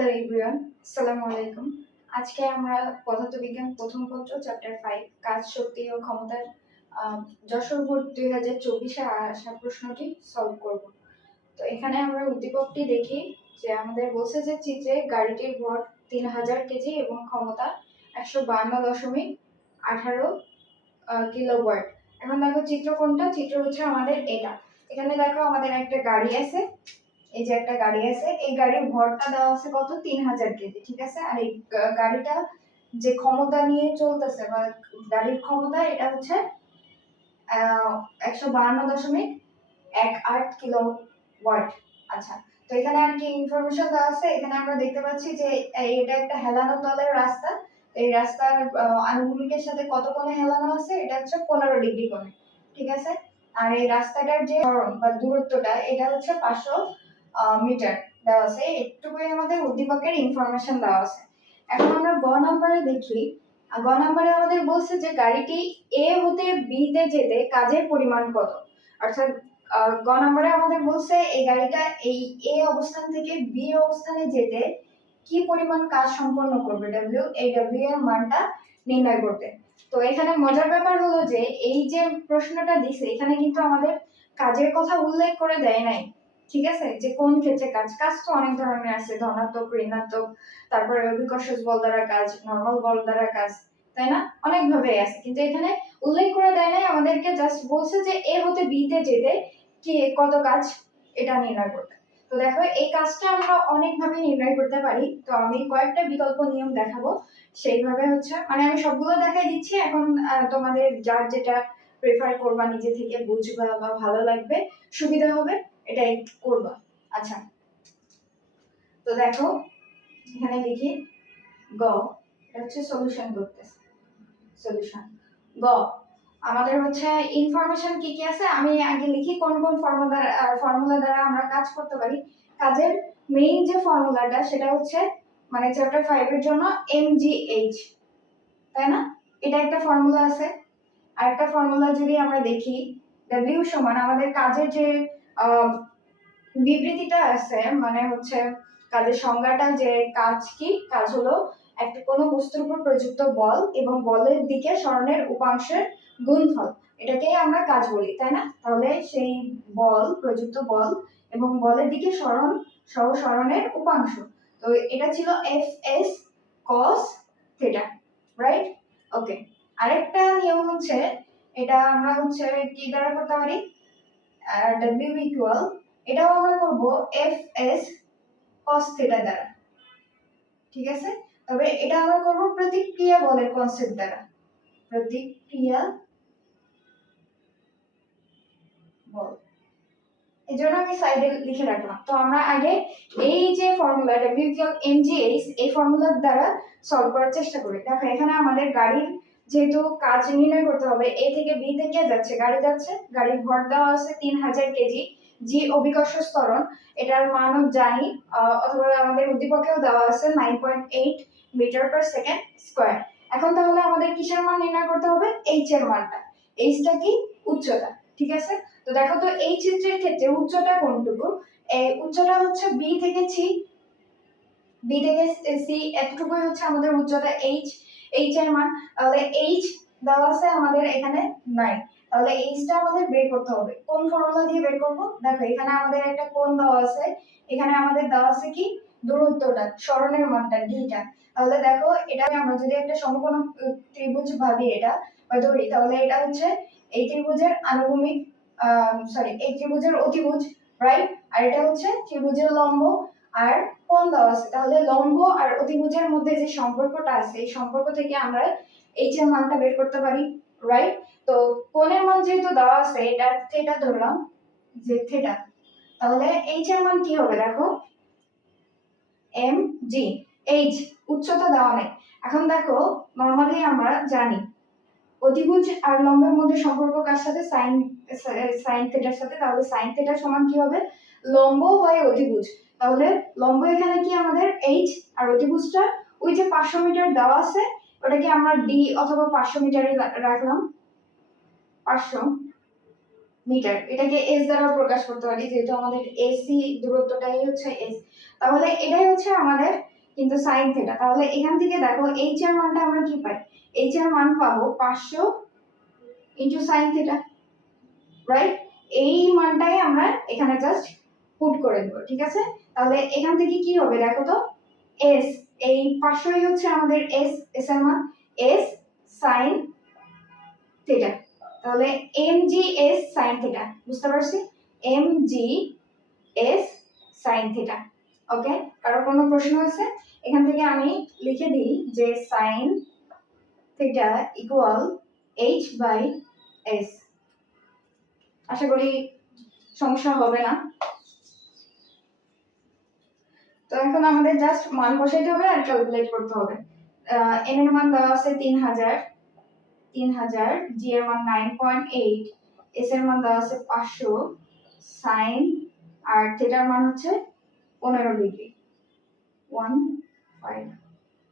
Hello everyone, আসসালামু আলাইকুম। আজকে আমরা পদার্থবিজ্ঞান প্রথম পত্র চ্যাপ্টার 5 কাজ, শক্তি ও ক্ষমতার যশোর বোর্ড 2024-এ আসা প্রশ্নটি সলভ করব। তো এখানে আমরা উদ্দীপকটি দেখি যে আমাদের বলছে যে চিত্রে গাড়িটির ভর 3000 কেজি এবং ক্ষমতা 152.18 কিলোওয়াট। এখন দেখো চিত্র কোনটা? চিত্র হচ্ছে আমাদের এটা। এখানে দেখো আমাদের একটা গাড়ি আছে, এই যে একটা গাড়ি আছে, এই গাড়ির ভরটা দেওয়া আছে কত? 3000 কেজি, ঠিক আছে। আর এই গাড়িটা যে ক্ষমতা নিয়ে চলতেছে বা গাড়ির ক্ষমতা এটা হচ্ছে 152.18 কিলোওয়াট। আচ্ছা, তো এখানে আর কি ইনফরমেশন দেওয়া আছে? এখানে আমরা দেখতে পাচ্ছি যে এটা একটা হেলানো তলের রাস্তা। এই রাস্তার আনুভূমিকের সাথে কত কোণে হেলানো আছে? এটা হচ্ছে 15 ডিগ্রি কোণে, ঠিক আছে। আর এই রাস্তাটার যে সরণ বা দূরত্বটা এটা হচ্ছে 500 মিটার দেওয়া আছে। একটুকুই আমাদের উদ্দীপকের ইনফরমেশন দেওয়া আছে। এখন আমরা গ নাম্বারে দেখি। গ নাম্বারে আমাদের বলছে যে গাড়িটি এ হতে বি তে যেতে কাজের পরিমাণ কত। অর্থাৎ গ নাম্বারে আমাদের বলছে এই গাড়িটা এই এ অবস্থান থেকে বি অবস্থানে যেতে কি পরিমাণ কাজ সম্পন্ন করবে, এই ডব্লিউ এর মানটা নির্ণয় করতে। তো এখানে মজার ব্যাপার হলো যে এই যে প্রশ্নটা দিছে এখানে কিন্তু আমাদের কাজের কথা উল্লেখ করে দেয় নাই, ঠিক আছে। যে কোন ক্ষেত্রে কাজ তো অনেক ধরনের আছে, ধনাত্মক, ঋণাত্মক, তারপরে অভিকর্ষজ বল দ্বারা কাজ, নরমাল বল দ্বারা কাজ, তাই না? অনেক ভাবে আছে, কিন্তু এখানে উল্লেখ করে দেয় নাই। আমাদেরকে জাস্ট বলছে যে এ হতে বি তে যেতে কি কত কাজ এটা নির্ণয় করতে। তো দেখো এই কাজটা আমরা অনেক ভাবে নির্ণয় করতে পারি। তো আমি কয়েকটা বিকল্প নিয়ম দেখাবো, সেইভাবে হচ্ছে মানে আমি সবগুলো দেখাই দিচ্ছি। এখন তোমাদের যার যেটা প্রেফার করবা, নিজে থেকে বুঝবা বা ভালো লাগবে, সুবিধা হবে, এটাই করবা। আচ্ছা, তো দেখো এখানে লিখি গ, এটা হচ্ছে সলিউশন করতেছে। সলিউশন গ, আমাদের হচ্ছে ইনফরমেশন কি কি আছে আমি আগে লিখি, কোন কোন ফর্মুলা দ্বারা আমরা কাজ করতে পারি। কাজের মেইন যে ফর্মুলাটা সেটা হচ্ছে মানে চ্যাপ্টার 5 এর জন্য mgh, তাই না? এটা একটা ফর্মুলা আছে। আর একটা ফর্মুলা যদি আমরা দেখি, w সমান আমাদের কাজের যে বিবৃতিটা আছে, মানে হচ্ছে কাজের সংজ্ঞাটা, যে কাজ কি? কাজ হলো একটা কোনো বস্তুর উপর প্রযুক্ত বল এবং বলের দিকে সরণের উপাংশের গুণফল, এটাকেই আমরা কাজ বলি, তাই না? তাহলে সেই বল, প্রযুক্ত বল এবং বলের দিকে সরণ সহ সরণের উপাংশ, তো এটা ছিল F S cos theta, right? Okay. আরেকটা নিয়ম হচ্ছে, এটা আমরা হচ্ছে কি দ্বারা করতে পারি, w ইকুয়াল, এটাও আমরা করব এফ এস cos থিটা দ্বারা, ঠিক আছে। তবে এটা আমরা করব প্রতিক্রিয়া বলের কনসেপ্ট দ্বারা, প্রতিক্রিয়া বল। এজন্য আমি সাইডে লিখে রাখলাম। তো আমরা আগে এই যে ফর্মুলা w ইকুয়াল mgh, এই ফর্মুলার দ্বারা সলভ করার চেষ্টা করি। দেখো এখানে আমাদের গাড়ির যেহেতু কাজ নির্ণয় করতে হবে, এ থেকে বি থেকে যাচ্ছে, গাড়ি যাচ্ছে, গাড়ির ভর দেওয়া আছে 3000 কেজি, জি অভিকর্ষজ ত্বরণ, এটার মানও জানি, অথবা আমাদের উদ্দীপকেও দেওয়া আছে 9.8 মিটার পার সেকেন্ড স্কয়ার। এখন তাহলে আমাদের কিসের মান নির্ণয় করতে হবে? এইচ এর মানটা। এইচটা কি? উচ্চতা, ঠিক আছে। তো দেখো তো এই চিত্রের ক্ষেত্রে উচ্চতা কোনটুকু? উচ্চতা হচ্ছে বি থেকে সি, বি থেকে সি এতটুকুই হচ্ছে আমাদের উচ্চতা। এইচ এর মান, তাহলে এইচ দেওয়া আছে আমাদের এখানে 9, তাহলে এইচটা আমাদের বের করতে হবে। কোন ফর্মুলা দিয়ে বের করব? দেখো এখানে আমাদের একটা কোণ দেওয়া আছে, এখানে আমাদের দেওয়া আছে কি? দূরত্বটা, সরণের মানটা ডিটা। তাহলে দেখো এটা আমরা যদি একটা সমকোণ ত্রিভুজ ভাবি এটা বা ধরি, তাহলে এটা হচ্ছে এই ত্রিভুজের আনুভূমিক, এই ত্রিভুজের অতিভুজ, রাইট? আর এটা হচ্ছে ত্রিভুজের লম্ব, আর কোণ দেওয়া আছে। তাহলে লম্ব আর অতিভুজের মধ্যে যে সম্পর্কটা আছে, এই সম্পর্ক থেকে আমরা এইচ এর মানটা বের করতে পারি, রাইট? তো কোণের মান যেহেতু দেওয়া আছে, এটা থিটা ধরলাম, যে থিটা, তাহলে এইচ এর মান কি হবে? দেখো এম জি, এইচ উচ্চতা দেওয়া নেই। এখন দেখো নরমালি আমরা জানি অতিভুজ আর লম্বের মধ্যে সম্পর্ক কার সাথে? সাইন থিটার সাথে। তাহলে সাইন থিটা সমান কি হবে? লম্ব বাই অতিভুজ। তাহলে লম্ব এখানে কি আমাদের এইচ, আর অতিভুজটা ওই যে 500 মিটার দেওয়া আছে, ওটাকে আমরা ডি অথবা 500 মিটারে রাখলাম, 500 মিটার। এটাকে এস দ্বারা প্রকাশ করতে পারি, যেহেতু আমাদের এসি দূরত্বটাই হচ্ছে এস। তাহলে এটাই হচ্ছে আমাদের কিন্তু সাইন থিটা। তাহলে এখান থেকে দেখো এইচ এর মানটা আমরা কি পাই, এইচ এর মান পাবো 500 ইনটু সাইন থিটা, রাইট? এই মানটাই আমরা এখানে জাস্ট পুট করে দেব, ঠিক আছে? তাহলে এখান থেকে কি হবে দেখো তো, এস, এই 500ই হচ্ছে আমাদের এস, এস এর মান এস সাইন থিটা। তাহলে M G S sine theta, বুঝতে পারছি? এম জি এস সাইন থিটা। ওকে, কারো কোনো প্রশ্ন আছে? এখান থেকে আমি লিখে দিই যে sine theta equal H by S. আশা করি সমস্যা হবে না। তো এখন আমাদের জাস্ট মান বসাইতে হবে আর ক্যালকুলেট করতে হবে। এন এর মান দেওয়া আছে 3000, জি এর মান 9.8, এস এর মান দেওয়া আছে 500, সাইন আর থিটার মান হচ্ছে 15 ডিগ্রি, 15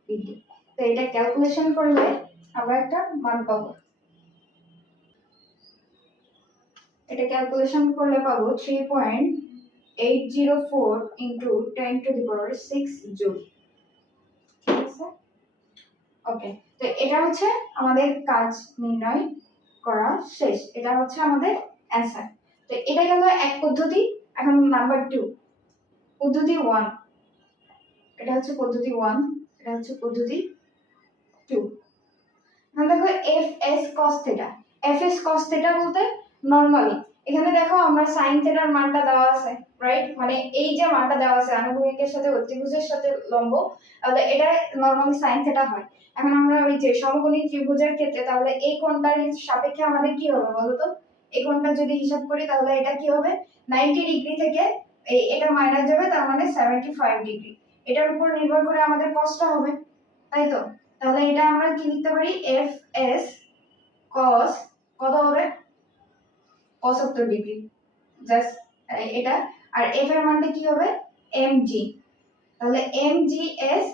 ডিগ্রি। তো এটা ক্যালকুলেশন করলে আমরা একটা মান পাবো। এটা ক্যালকুলেশন করলে পাবো 3.804 into 10 to the power 6 joule. ঠিক আছে, ওকে। তো এটা হচ্ছে আমাদের কাজ নির্ণয় করা শেষ, এটা হচ্ছে আমাদের অ্যান্সার। তো এটা গেল এক পদ্ধতি। এখন নাম্বার 2, পদ্ধতি 1। এটা হচ্ছে পদ্ধতি 1, এটা হচ্ছে পদ্ধতি 2। এখন দেখো F S cos theta. F S cos theta বলতে নরমালি এখানে দেখো আমরা সাইন থিটার মানটা দেওয়া আছে, রাইট? মানে এই যে মানটা দেওয়া আছে আনুভূমিকের সাথে অতিভুজের সাথে লম্ব, তাহলে এটা নরমালি সাইন থিটা হয়। এখন আমরা ওই যে সমকোণী ত্রিভুজের ক্ষেত্রে তাহলে এই কোণটার সাপেক্ষে আমাদের কি হবে বলো তো? এই কোণটা যদি হিসাব করি তাহলে এটা কি হবে, 90 ডিগ্রি থেকে এটা মাইনাস যাবে, তার মানে 75 ডিগ্রি। এটার উপর নির্ভর করে আমাদের কসটা হবে, তাই তো? তাহলে এটা আমরা কি লিখতে পারি, এফ এস কস কত হবে, 75 ডিগ্রি, জাস্ট এটা। আর এফ এর মানটা কি হবে, এম জি। তাহলে M G s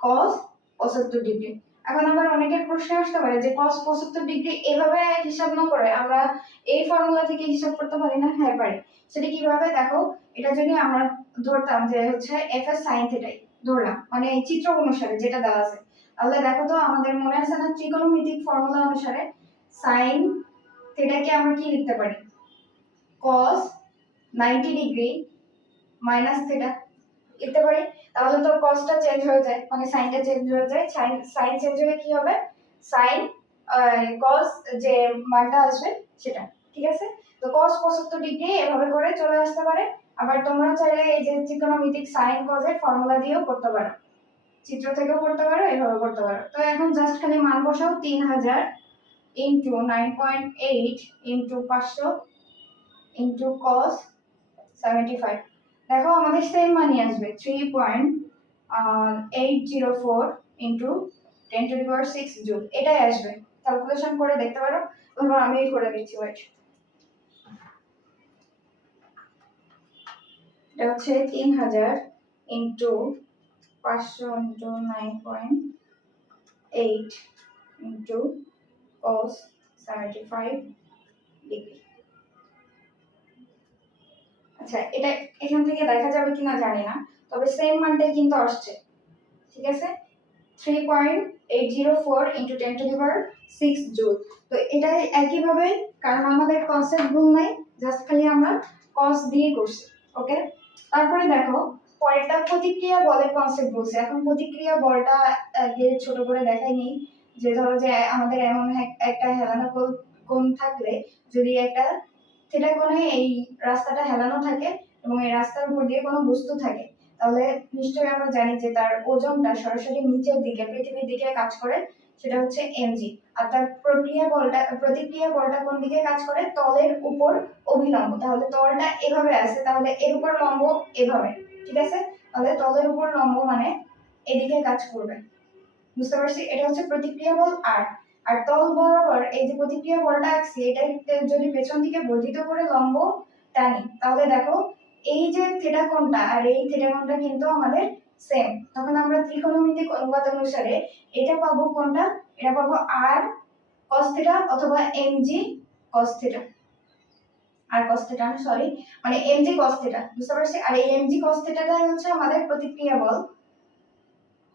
cos 75 degree. এখন আবার অনেকের প্রশ্ন আসতে পারে যে কস 75 ডিগ্রি এভাবে হিসাব না করে আমরা এই ফর্মুলা থেকে হিসাব করতে পারি না? হ্যাঁ পারি। সেটা কিভাবে দেখো, এটা যদি আমরা ধরতাম যে হচ্ছে এফ এস সাইন থিটাই ধরলাম, মানে এই চিত্র অনুসারে যেটা দেওয়া আছে, তাহলে দেখো তো আমাদের মনে আছে না ত্রিকোণমিতিক ফর্মুলা অনুসারে সাইন থিটাকে আমরা কি লিখতে পারি, cos 90 ডিগ্রি মাইনাস থিটা লিখতে পারি। তাহলে তো cosটা চেঞ্জ হয়ে যায়, মানে সাইনটা চেঞ্জ হয়ে যায়, সাইন চেঞ্জ হলে কি হবে, সাইন cos যে মানটা আসবে সেটা, ঠিক আছে? তো cos 75 ডিগ্রি এভাবে করে চলে আসতে পারে। আবার তোমরা চাইলে এই যে ত্রিকোণমিতিক সাইন cos এর ফর্মুলা দিয়েও করতে পারো, চিত্র থেকেও করতে পারো, এভাবে করতে পারো। তো এখন জাস্ট খালি মান বসাও, 3000 ইনটু 9.8 ইনটু 500 ইনটু cos 75। দেখো আমাদের সেম মানই আসবে, 3.804 into 10 to the power 6 joule, এটাই আসবে। ক্যালকুলেশন করে দেখতে পারো, ধরো আমি করে দিচ্ছি, ওয়েট। এটা হচ্ছে 3000 into 500 into 9.8 into cos 75 degree. আচ্ছা, এটা এখান থেকে দেখা যাবে কিনা জানি না, তবে সেম মানটাই কিন্তু আসছে, ঠিক আছে? 3.804 into 10 to the power 6 joule. তো এটা একইভাবে, কারণ আমাদের কনসেপ্ট ভুল নাই, জাস্ট খালি আমরা কস দিয়ে করছি, ওকে? তারপরে দেখো পরেরটা প্রতিক্রিয়া বলের কনসেপ্ট বলছে। এখন প্রতিক্রিয়া বলটা আগে ছোট করে দেখাই নেই, যে ধরো যে আমাদের এমন একটা হেলানো কোণ থাকলে, যদি একটা থিটা কোণে এই রাস্তাটা হেলানো থাকে এবং এই রাস্তার উপর দিয়ে কোনো বস্তু থাকে, তাহলে নিশ্চয়ই আমরা জানি যে তার ওজনটা সরাসরি নিচের দিকে পৃথিবীর দিকে কাজ করে, সেটা হচ্ছে এমজি। আর তার প্রতিক্রিয়া বলটা কোন দিকে কাজ করে, তলের উপর অভিলম্ব। তাহলে তলটা এভাবে আছে, তাহলে এর উপর লম্ব এভাবে, ঠিক আছে? তাহলে তলের উপর লম্ব মানে এদিকে কাজ করবে, বুঝতে পারছি? এটা হচ্ছে প্রতিক্রিয়া বল। আর তল বরাবর এই যে প্রতিক্রিয়া বলটা আঁকছি, এটা যদি পেছন দিকে বর্ধিত করে লম্ব টানি, তাহলে দেখো এই যে থিটা কোণটা আর এই থিটা কোণটা কিন্তু আমাদের সেম। তখন আমরা ত্রিকোণমিতিক অনুপাত অনুসারে এটা পাবো কোনটা, এটা পাবো আর cos থিটা অথবা mg cos থিটা। আর cos থিটা আমি সরি, মানে mg cos থিটা, বুঝতে পারছি? আর এই mg cos থিটাটাই হচ্ছে আমাদের প্রতিক্রিয়া বল।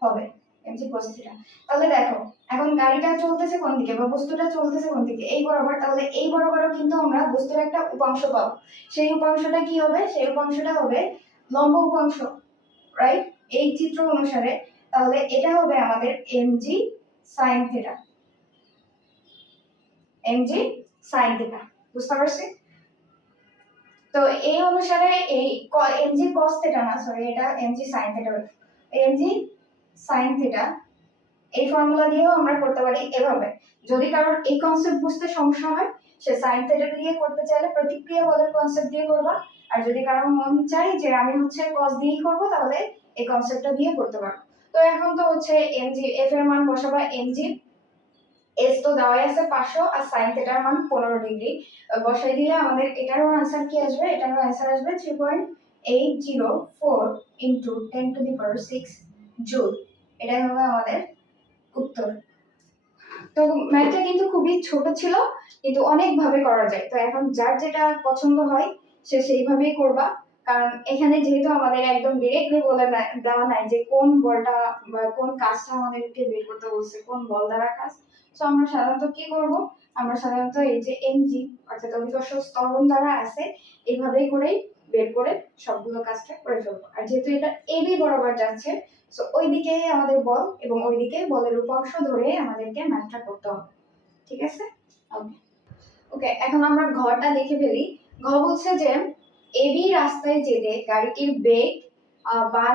হবে mg cos থিটা। তাহলে দেখো এখন গাড়িটা চলতেছে কোন দিকে বা বস্তুটা চলতেছে কোন দিকে, এই বরাবর। তাহলে এই বরাবরও কিন্তু আমরা বস্তুর একটা উপাংশ পাবো। সেই উপাংশটা কি হবে? সেই উপাংশটা হবে লম্ব উপাংশ, রাইট? এই চিত্র অনুসারে তাহলে এটা হবে আমাদের mg sin theta, mg sin theta. বুঝতে পারছি? তো এই অনুসারে এই mg cos থিটা না, সরি, এটা mg sin theta. mg sin theta এই ফর্মুলা দিয়েও আমরা করতে পারি এভাবে। যদি কারোর এই কনসেপ্ট বুঝতে সমস্যা হয়, সে sin থিটা দিয়ে করতে চাইলে প্রতিক্রিয়া বলের কনসেপ্ট দিয়ে করবা। আর যদি কারোর মন চাই যে আমি হচ্ছে cos দিয়েই করব, তাহলে এই কনসেপ্টটা দিয়ে করতে পারো। তো এখন তো হচ্ছে mg f এর মান বসাবা, mg s তো দেওয়াই আছে 500 আর sin থিটার মান 15 ডিগ্রি বসাই দিলে আমাদের এটারও आंसर কি আসবে? এটারও आंसर আসবে 3.804 into 10 to the power 6 joule. এটাই হবে আমাদের উত্তর। তো ম্যাথটা কিন্তু খুবই ছোট ছিল, কিন্তু অনেক ভাবে করা যায়। তো এখন যার যেটা পছন্দ হয় সে সেইভাবেই করবা। কারণ এখানে যেহেতু আমাদের একদম ডিরেক্টলি বলে দেওয়া নাই যে কোন বলটা বা কোন কাজটা আমাদেরকে বের করতে বলছে, কোন বল দ্বারা কাজ। তো আমরা সাধারণত কি করব? আমরা সাধারণত এই যে এমজি অর্থাৎ অভিকর্ষ ত্বরণ দ্বারা আছে এইভাবেই করেই বের করে সবগুলো কাজটা করে ফেলবো। আর যেহেতু এটা এবি বরাবর যাচ্ছে, সো ওইদিকে আমাদের বল এবং ওইদিকে বলের উপাংশ ধরে আমাদেরকে ম্যাথটা করতে হবে। ঠিক আছে? ওকে ওকে, এখন আমরা ঘটা লিখে ফেলি। ঘ বলছে যে এবি রাস্তায় যেতে গাড়িটির বেগ বা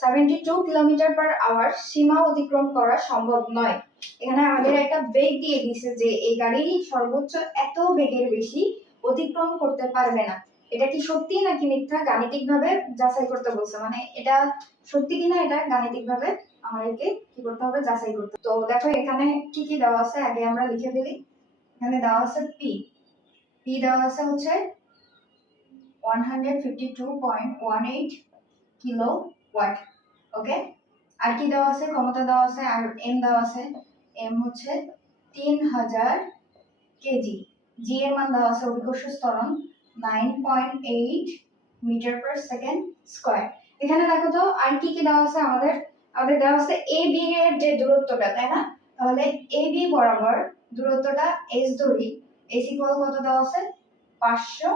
72 কিলোমিটার পার আওয়ার সীমা অতিক্রম করা সম্ভব নয়। এখানে আমাদের একটা বেগ দিয়ে দিছে যে এই গাড়ি সর্বোচ্চ এত বেগের বেশি অতিক্রম করতে পারবে না। এটা কি সত্যি নাকি মিথ্যা গাণিতিকভাবে যাচাই করতে বলছে, মানে এটা সত্যি কিনা এটা গাণিতিকভাবে আমাদেরকে কি করতে হবে? যাচাই করতে। তো দেখো এখানে কি কি দেওয়া আছে আগে আমরা লিখে ফেলি। এখানে দেওয়া আছে পি দেওয়া আছে হচ্ছে 152.18 কিলো ওয়াট। ওকে, আর কি দেওয়া আছে? ক্ষমতা দেওয়া আছে, আর এম দেওয়া আছে। এম হচ্ছে 3000 কেজি। জি এর মান দেওয়া আছে অভিকর্ষ ত্বরণ 9.8 মিটার পার সেকেন্ড স্কয়ার। এখানে দেখো তো আর কি কি দেওয়া আছে আমাদের। আমাদের দেওয়া আছে এ বি এর যে দূরত্বটা, তাই না? তাহলে এ বি বরাবর দূরত্বটা এস ধরি। এস ইকুয়াল কত দেওয়া আছে? 500।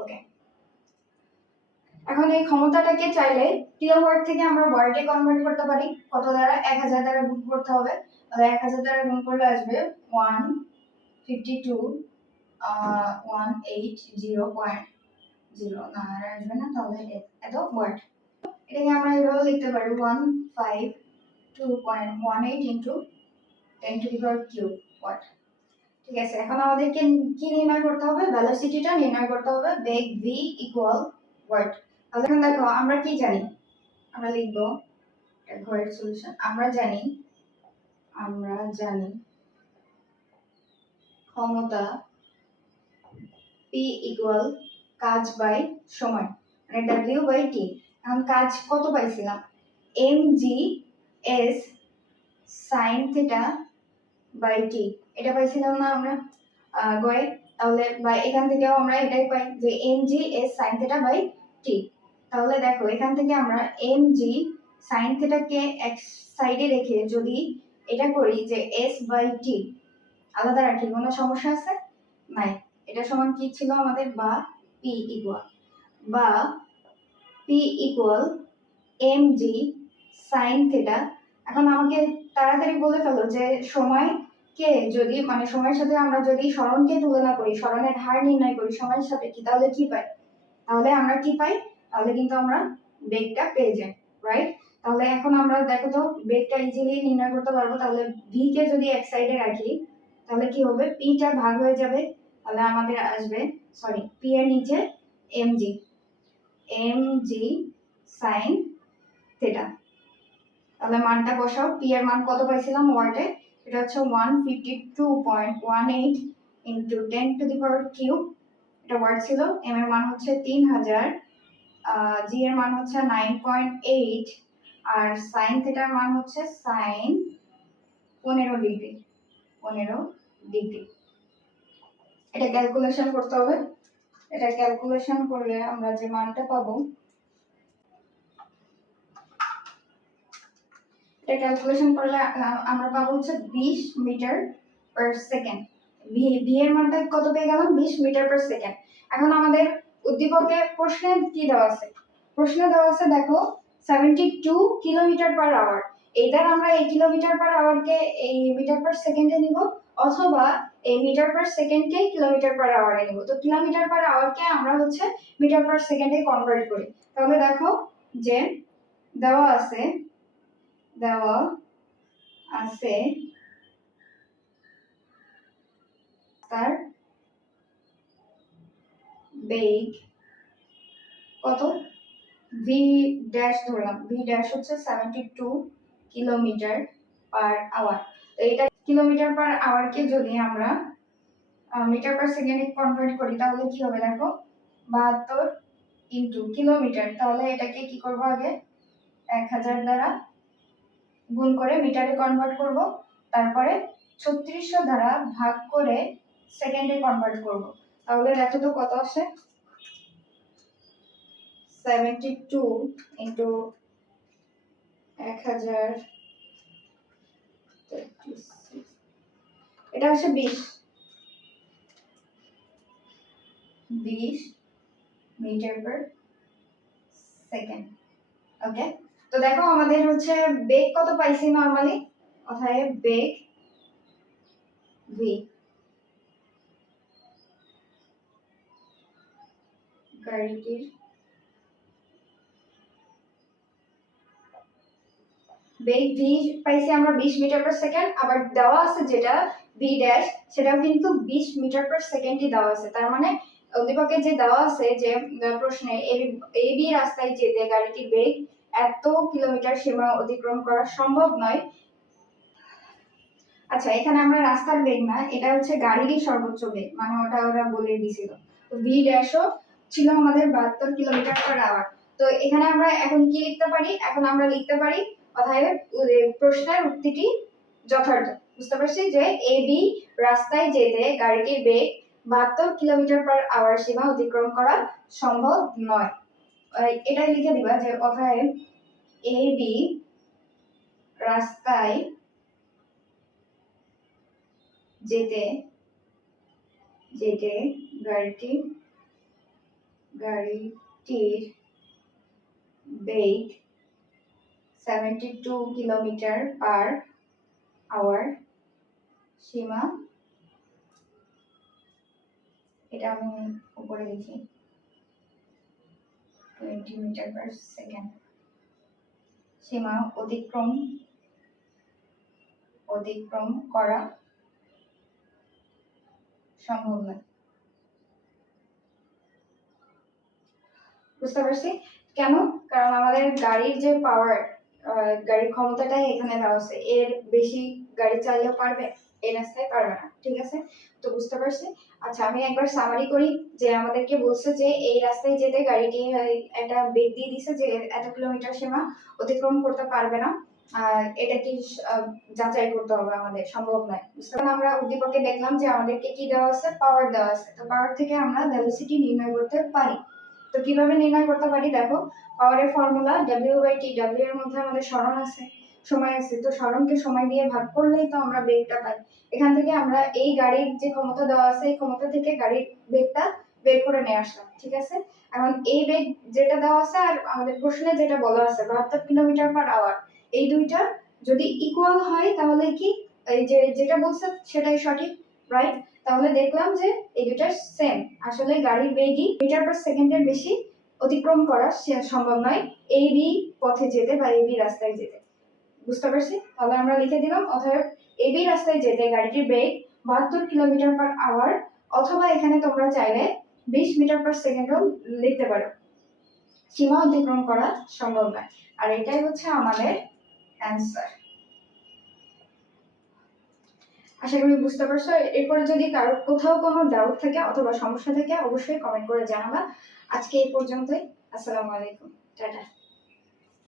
ওকে, এখন এই ক্ষমতাটাকে চাইলে কিলোওয়াট থেকে আমরা ওয়াটে কনভার্ট করতে পারি। কত দ্বারা? 1000 দ্বারা গুণ করতে হবে। তাহলে 1000 দ্বারা গুণ করলে আসবে 152.180.0 না, আর আসবে না। তাহলে এত ওয়াট। এটাকে আমরা এইভাবে লিখতে পারি 152.18 into 10 to the power cube watt. ঠিক আছে, এখন আমাদেরকে কি নির্ণয় করতে হবে? ভেলোসিটিটা নির্ণয় করতে হবে। বেগ v ইকুয়াল ওয়াট। তাহলে এখন দেখো আমরা কি জানি, আমরা লিখব ঘরের সলিউশন। আমরা জানি ক্ষমতা p ইকুয়াল কাজ বাই সময়, মানে w বাই t। এখন কাজ কত পাইছিলাম? mg s sin theta by t, এটা পাইছিলাম না আমরা গয়ে? তাহলে বা এখান থেকেও আমরা এটাই পাই যে mg s sin theta by t। তাহলে দেখো এখান থেকে আমরা mg sin থিটা কে এক সাইডে রেখে যদি এটা করি যে s বাই t আলাদা রাখি, কোনো সমস্যা আছে? নাই। এটা সমান কি ছিল আমাদের? বা p equal mg sin theta. এখন আমাকে তাড়াতাড়ি বলে ফেলো যে সময় কে যদি, মানে সময়ের সাথে আমরা যদি সরণকে তুলনা করি, সরণের হার নির্ণয় করি সময়ের সাথে, কি তাহলে কি পাই? তাহলে আমরা কি পাই? তাহলে কিন্তু আমরা বেগটা পেয়ে যাই, রাইট? তাহলে এখন আমরা দেখো তো বেগটা ইজিলি নির্ণয় করতে পারবো। তাহলে ভি কে যদি এক সাইডে রাখি তাহলে কি হবে? পি টা ভাগ হয়ে যাবে। তাহলে আমাদের আসবে, সরি, পি এর নিচে mg sin থিটা। তাহলে মানটা বসাও। পি এর মান কত পাইছিলাম ওয়াটে? এটা হচ্ছে 152.18 into 10 to the power cube, এটা ওয়াট ছিল। এম এর মান হচ্ছে 3000, জি এর মান হচ্ছে 9.8, আর সাইন থিটার মান হচ্ছে সাইন 15 ডিগ্রি। এটা ক্যালকুলেশন করতে হবে। এটা ক্যালকুলেশন করলে আমরা যে মানটা পাবো এটা ক্যালকুলেশন করলে আমরা পাবো হচ্ছে 20 মিটার পার সেকেন্ড। ভি এর মানটা কত পেয়ে গেলাম? 20 মিটার পার সেকেন্ড। এখন আমাদের উদ্দীপকে প্রশ্নে কি দেওয়া আছে? প্রশ্নে দেওয়া আছে দেখো 72 কিলোমিটার পার আওয়ার। এইটার আমরা এই কিলোমিটার পার আওয়ারকে এই মিটার পার সেকেন্ডে নিব, অথবা এই মিটার পার সেকেন্ডকে কিলোমিটার পার আওয়ারে নিব। তো কিলোমিটার পার আওয়ারকে আমরা হচ্ছে মিটার পার সেকেন্ডে কনভার্ট করি। তাহলে দেখো যে দেওয়া আছে তার বেগ কত? ভি ড্যাশ ধরলাম, ভি ড্যাশ হচ্ছে 72 কিলোমিটার পার আওয়ার। তো এটা কিলোমিটার পার আওয়ারকে যদি আমরা মিটার পার সেকেন্ডে কনভার্ট করি তাহলে কি হবে দেখো, 72 ইনটু কিলোমিটার। তাহলে এটাকে কি করব, আগে 1000 দ্বারা গুণ করে মিটারে কনভার্ট করব, তারপরে 3600 দ্বারা ভাগ করে সেকেন্ডে কনভার্ট করব। তাহলে দেখো তো কত আসে, 72 ইনটু 1000, এটা হচ্ছে 20 মিটার পার সেকেন্ড। ওকে, তো দেখো আমাদের হচ্ছে বেগ কত পাইছি নরমালি, অতএব বেগ ভি, গাড়িটির বেগ ভি পাইছি আমরা 20 মিটার পার সেকেন্ড। আবার দেওয়া আছে যেটা ভি ড্যাশ, সেটাও কিন্তু 20 মিটার পার সেকেন্ডই দেওয়া আছে। তার মানে উদ্দীপকে যে দেওয়া আছে যে প্রশ্নে এ বি রাস্তায় যেতে গাড়িটির বেগ এত কিলোমিটার সীমা অতিক্রম করা সম্ভব নয়। আচ্ছা, এখানে আমরা রাস্তার বেগ না, এটা হচ্ছে গাড়িরই সর্বোচ্চ বেগ, মানে ওটা ওরা বলে দিয়েছিল। তো ভি ড্যাশও ছিল আমাদের 72 কিলোমিটার পার আওয়ার। তো এখানে আমরা এখন কি লিখতে পারি? এখন আমরা লিখতে পারি অতএব প্রশ্নের উক্তিটি যথার্থ। বুঝতে পারছি যে এ বি রাস্তায় যেতে গাড়িটির বেগ 72 কিলোমিটার পার আওয়ার সীমা অতিক্রম করা সম্ভব নয়। এটাই লিখে দিবা যে অতএব এ বি রাস্তায় যেতে গাড়িটির বেগ 72 কিলোমিটার পার আওয়ার সীমা, এটা আমি উপরে লিখি 20 মিটার পার সেকেন্ড, সীমা অতিক্রম করা সম্ভব নয়। বুঝতে পারছি কেন? কারণ আমাদের গাড়ির যে পাওয়ার, গাড়ির ক্ষমতাটাই এখানে দেওয়া আছে, এর বেশি গাড়ি চালিয়েও পারবে, এই রাস্তায় পারবে না। ঠিক আছে, তো বুঝতে পারছি। আচ্ছা, আমি একবার সামারি করি যে আমাদেরকে বলছে যে এই রাস্তায় যেতে গাড়িটি একটা বেগ দিয়ে দিছে যে এত কিলোমিটার সীমা অতিক্রম করতে পারবে না। এটা কি যাচাই করতে হবে, আমাদের সম্ভব নয়। বুঝতে পারলাম। আমরা উদ্দীপকে দেখলাম যে আমাদেরকে কি দেওয়া আছে, পাওয়ার দেওয়া আছে। তো পাওয়ার থেকে আমরা ভেলোসিটি নির্ণয় করতে পারি। তো কিভাবে নির্ণয় করতে পারি দেখো, পাওয়ারের ফর্মুলা W/T। W এর মধ্যে আমাদের সরণ আছে, সময় আছে। তো সরণকে সময় দিয়ে ভাগ করলেই তো আমরা বেগটা পাই। এখান থেকে আমরা এই গাড়ির যে ক্ষমতা দেওয়া আছে, এই ক্ষমতা থেকে গাড়ির বেগটা বের করে নিয়ে আসলাম। ঠিক আছে, এখন এই বেগ যেটা দেওয়া আছে আর আমাদের প্রশ্নে যেটা বলা আছে 72 কিলোমিটার পার আওয়ার, এই দুইটা যদি ইকুয়াল হয় তাহলে কি এই যে যেটা বলছে সেটাই সঠিক, রাইট? তাহলে দেখলাম যে এই দুটা সেম। আসলে গাড়ির বেগই মিটার পার সেকেন্ডের বেশি অতিক্রম করা সম্ভব নয় এই বি পথে যেতে বা এই বি রাস্তায় যেতে। বুঝতে পারছি? তাহলে আমরা লিখে দিলাম অতএব এই বি রাস্তায় যেতে গাড়িটির বেগ 72 কিলোমিটার পার আওয়ার, অথবা এখানে তোমরা চাইলে 20 মিটার পার সেকেন্ডও লিখতে পারো, সীমা অতিক্রম করা সম্ভব নয়। আর এটাই হচ্ছে আমাদের অ্যান্সার। আশা করি বুঝতে পারছো। এরপরে যদি কারো কোথাও কোনো ডাউট থাকে অথবা সমস্যা থাকে অবশ্যই কমেন্ট করে জানাবা। আজকে এই পর্যন্তই। আসসালামু আলাইকুম, টাটা।